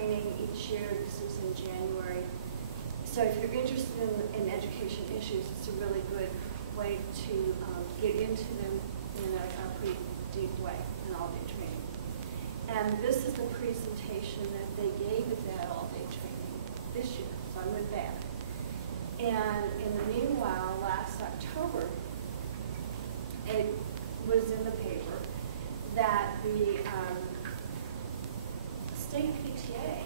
training each year. This is in January. So if you're interested in education issues, it's a really good way to get into them in a pretty deep way, an all-day training. And this is the presentation that they gave at that all-day training this year, so I went back. And in the meanwhile, last October, it was in the paper that the state PTA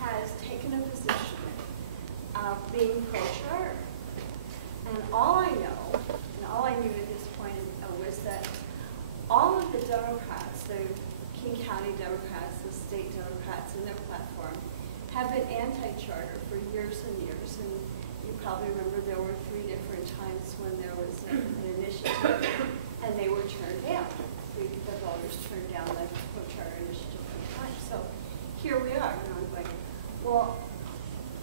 has taken a position of being pro-charter. And all I know, and all I knew at this point was that all of the Democrats, the King County Democrats, the state Democrats in their platform, have been anti-charter for years and years. And you probably remember there were 3 different times when there was an initiative and they were turned down. The voters turned down the pro-charter initiative at the time. So here we are. And I'm going, well,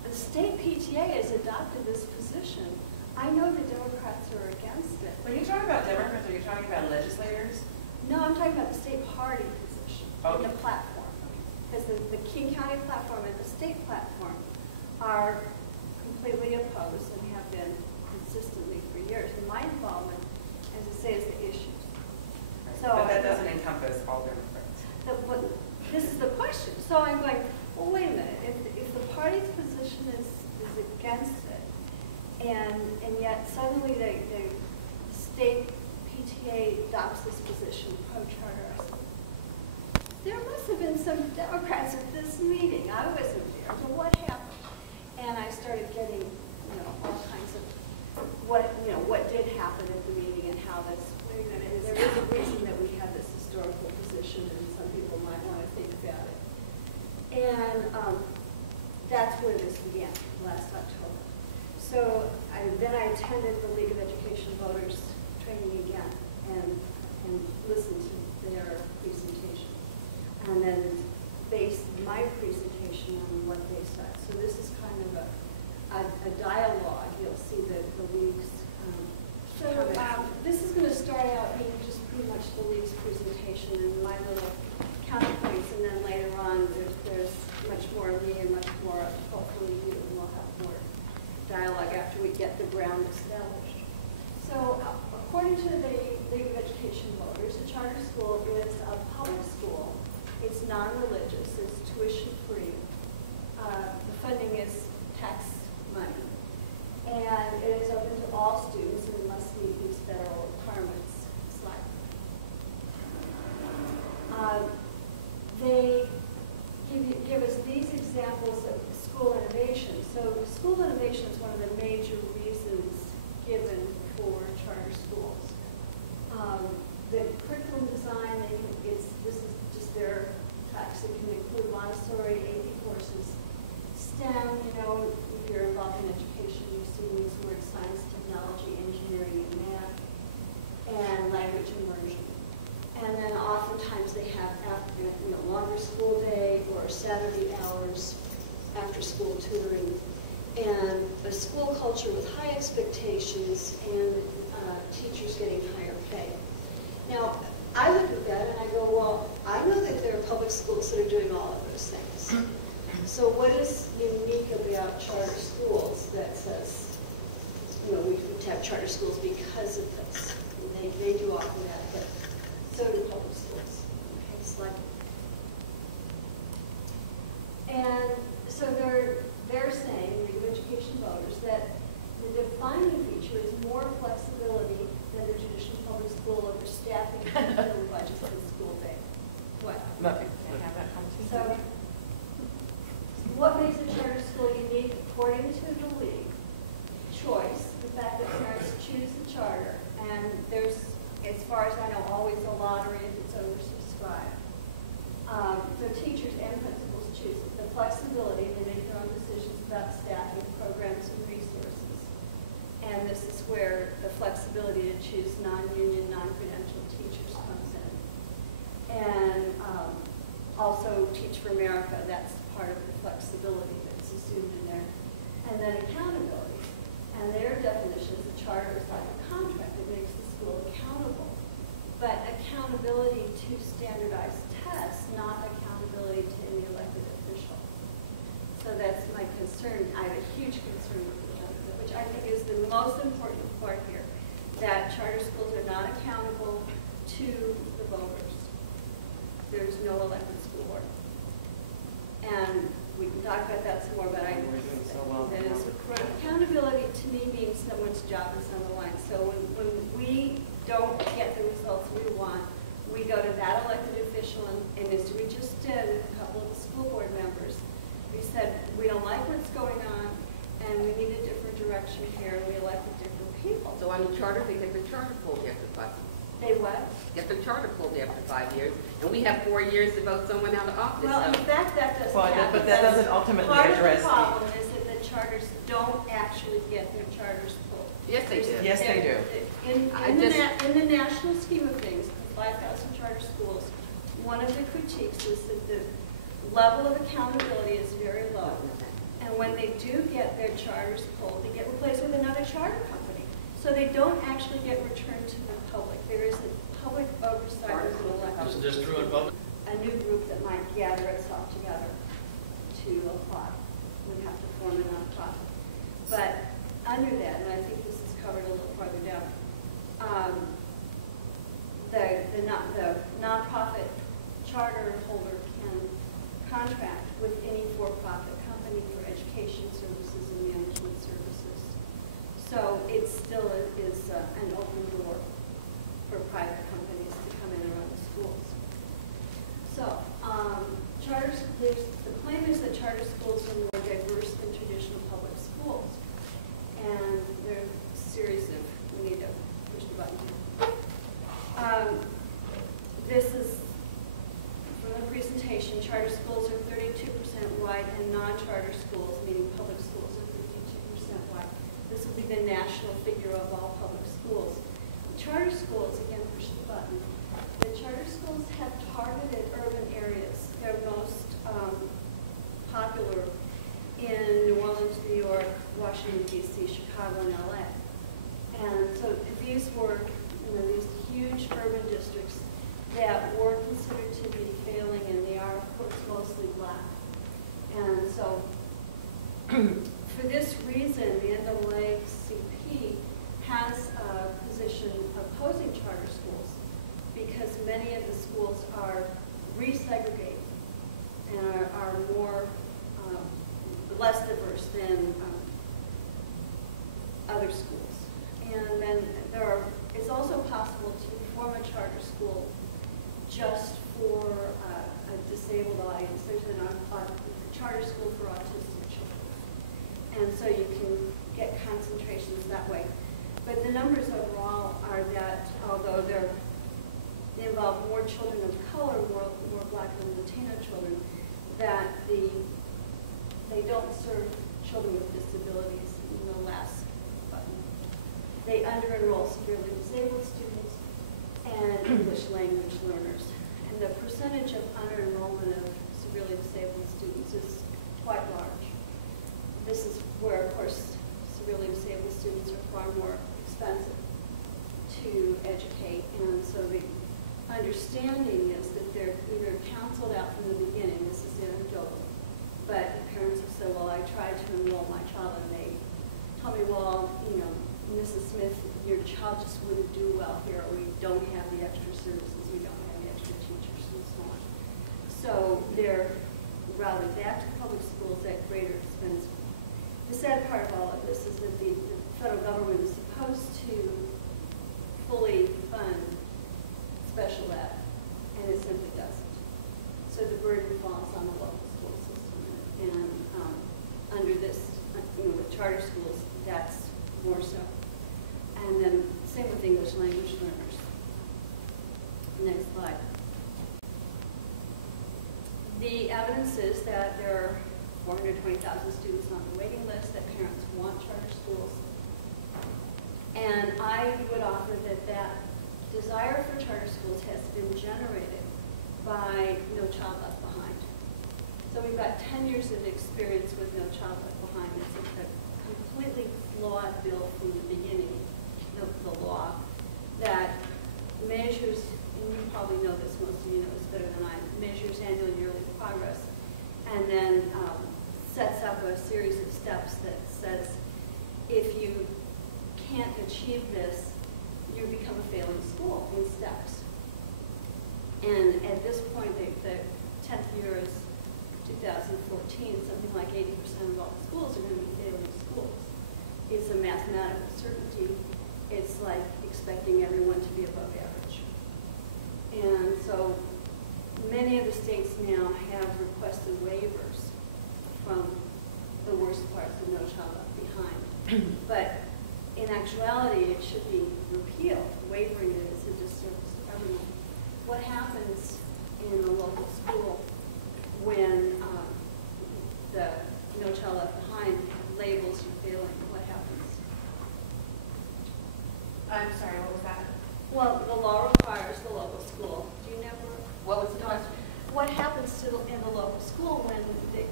the state PTA has adopted this position. I know the Democrats are against it. When you talk about Democrats, are you talking about legislators? No, I'm talking about the state party position in the platform. Because the King County platform and the state platform are completely opposed and have been consistently for years. And my involvement, as I say, is the issues. So, but that doesn't encompass all Democrats. This is the question. So I'm going, well, wait a minute. If the party's position is against it, and yet suddenly the state PTA adopts this position, pro-charter, there must have been some Democrats at this meeting. I wasn't there. So what happened? And I started getting, all kinds of what did happen at the meeting and how this. Wait a minute. There is a reason that we have this historical position, and some people might want to think about it. And that's where this began last October. So then I attended the League of Education Voters training again and listened to their presentation. And then based my presentation on what they said. So this is kind of a dialogue. You'll see the League's this is going to start out being just pretty much the League's presentation and my little counterpoints, and then later on there's much more of me and much more of hopefully you, and we'll have more dialogue after we get the ground established. So according to the League of Education Voters, a charter school is a public school. It's non-religious. It's tuition-free. The funding is tax money. And it is open to all students and must meet these federal requirements. They give us these examples of school innovation. So school innovation is one of the major reasons given for charter schools. The curriculum design, this is just their text. It can include Montessori, AP courses, STEM, if you're involved in education, you see these words, science, technology, engineering, and math, and language immersion. And then oftentimes they have longer school day or Saturday hours, after school tutoring, and a school culture with high expectations and teachers getting higher pay. Now, I look at that and I go, well, I know that there are public schools that are doing all of those things. So what is unique about charter schools that says, we have charter schools because of this? And they do offer that, but so do public schools. Okay, it's like, and so they're saying, the education voters, that the defining feature is more flexibility than the traditional public school over staffing and budgets and school day. What? Nothing. Can I have that conversation? So, what makes a charter school unique, according to the League? Choice, the fact that parents choose the charter, and there's, as far as I know, always a lottery if it's oversubscribed. So teachers and principals choose it. The flexibility, they make their own decisions about staffing, programs, and resources. And this is where the flexibility to choose non-union, non-credentialed teachers comes in. And also Teach for America, that's part of the flexibility that's assumed in there. And then accountability. And their definition is a charter is like a contract that makes the school accountable. But accountability to standardized tests, not accountability to any elected official. huge concern with the benefit, which I think is the most important part here, that charter schools are not accountable to the voters. There's no elected school board. And we can talk about that some more, but I We're doing so well. that is accountability to me means someone's job is on the line. So when we don't get the results we want, we go to that elected official, and as we just did with a couple of the school board members, we said, we don't like what's going on, and we need a different direction here, and we elected different people. So on the charter, they get the charter pulled after 5 years. They what? Get the charter pulled after 5 years, and we have 4 years to vote someone out of office. Well, in so. fact, that doesn't Well, happen. but that doesn't ultimately Part of address the problem is that the charters don't actually get their charters pulled. Yes, they do. Yes, they do. In the national scheme of things, 5,000 charter schools, one of the critiques is that the level of accountability is very low. And when they do get their charters pulled, they get replaced with another charter company. So they don't actually get returned to the public. There is a public oversight of an election. Just through it public? A new group that might gather itself together to apply. We'd have to form a nonprofit. But under that, and I think this is covered a little farther down, the nonprofit charter holder can contract with any for-profit company for education services and management services. So it still is an open door for private companies to come in and run the schools. So the claim is that charter schools are more diverse than traditional public schools. And there are a series of, we need to push the button here. This is from the presentation. Charter schools are 32% white and non-charter schools, meaning public schools, are 52% white. This will be the national figure of all public schools. The charter schools, again, push the button. The charter schools have targeted urban areas. They're most popular in New Orleans, New York, Washington, D.C., Chicago, and L.A. And so these were, these huge urban districts that were considered to be failing, and they are, of course, mostly black. And so for this reason, the NAACP has a position opposing charter schools because many of the schools are resegregated and are more, less diverse than other schools. And then it's also possible to form a charter school just for a disabled audience. There's a charter school for autistic children. And so you can get concentrations that way. But the numbers overall are that although they involve more children of color, more black and Latino children, that they don't serve children with disabilities in the last button. They under-enroll severely disabled students and English language learners. And the percentage of under-enrollment of severely disabled students is quite large. This is where, of course, severely disabled students are far more expensive to educate. And so the understanding is that they're either counseled out from the beginning, this is anecdotal, but parents have said, well, I tried to enroll my child and they told me, well, Mrs. Smith, your child just wouldn't do well here, or we don't have the extra services, we don't have the extra teachers, and so on. So they're routed back to public schools at greater expense. The sad part of all of this is that the federal government is supposed to fully fund special ed, and it simply doesn't. So the burden falls on the local school system. And under this, with charter schools, that's more so. And then same with English language learners. Next slide. The evidence is that there are 420,000 students on the waiting list, that parents want charter schools. And I would offer that desire for charter schools has been generated by No Child Left Behind. So we've got 10 years of experience with No Child Left Behind. It's a completely flawed bill from the beginning, the law, that measures, and you probably know this, most of you know this better than I, measures annual yearly progress, and then sets up a series of steps that says, if you can't achieve this, you become a failing school in steps. And at this point, the 10th year is 2014, something like 80% of all schools are going to be failing schools. It's a mathematical certainty. It's like expecting everyone to be above average. And so many of the states now have requested waivers from the worst parts of No Child Left Behind. But in actuality, it should be repealed. Wavering it is a disservice to everyone. What happens in a local school when the No Child Left Behind labels you failing? What happens? I'm sorry, what was that? Well, the law requires the local school. Do you never? What was the question? What happens to in the local school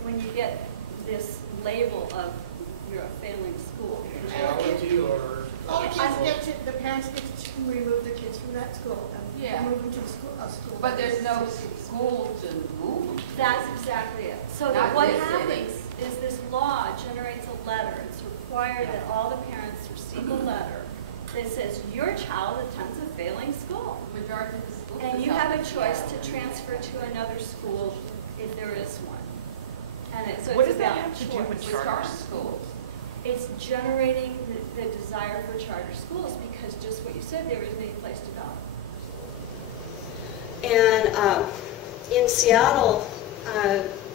when you get this label of you're a failing school? Reality or? All the kids get to, the parents get to remove the kids from that school Yeah. and move them to a school. But there's no school to move them. That's exactly it. So Not what this happens is this law generates a letter. It's required that all the parents receive a letter that says your child attends a failing school. Majority of the schools. And you have a choice to transfer to another school if there is one. And so What it's does that about have to do choice. with Charter charter schools. It's generating the desire for charter schools because just what you said, there isn't any place to go. And in Seattle,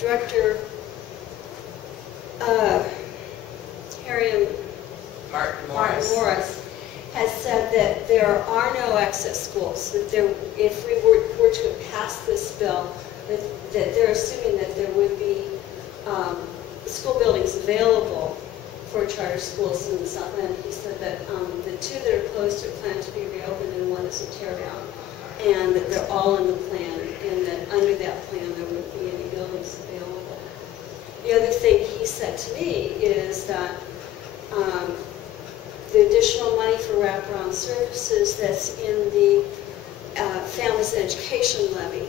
Director Martin Morris has said that there are no excess schools, that there, if we were to have passed this bill, that they're assuming that there would be school buildings available for charter schools in the South End. He said that the two that are closed are planned to be reopened and one is a tear down, and that they're all in the plan, and that under that plan there wouldn't be any buildings available. The other thing he said to me is that the additional money for wraparound services that's in the Families and Education levy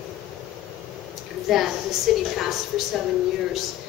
that the city passed for 7 years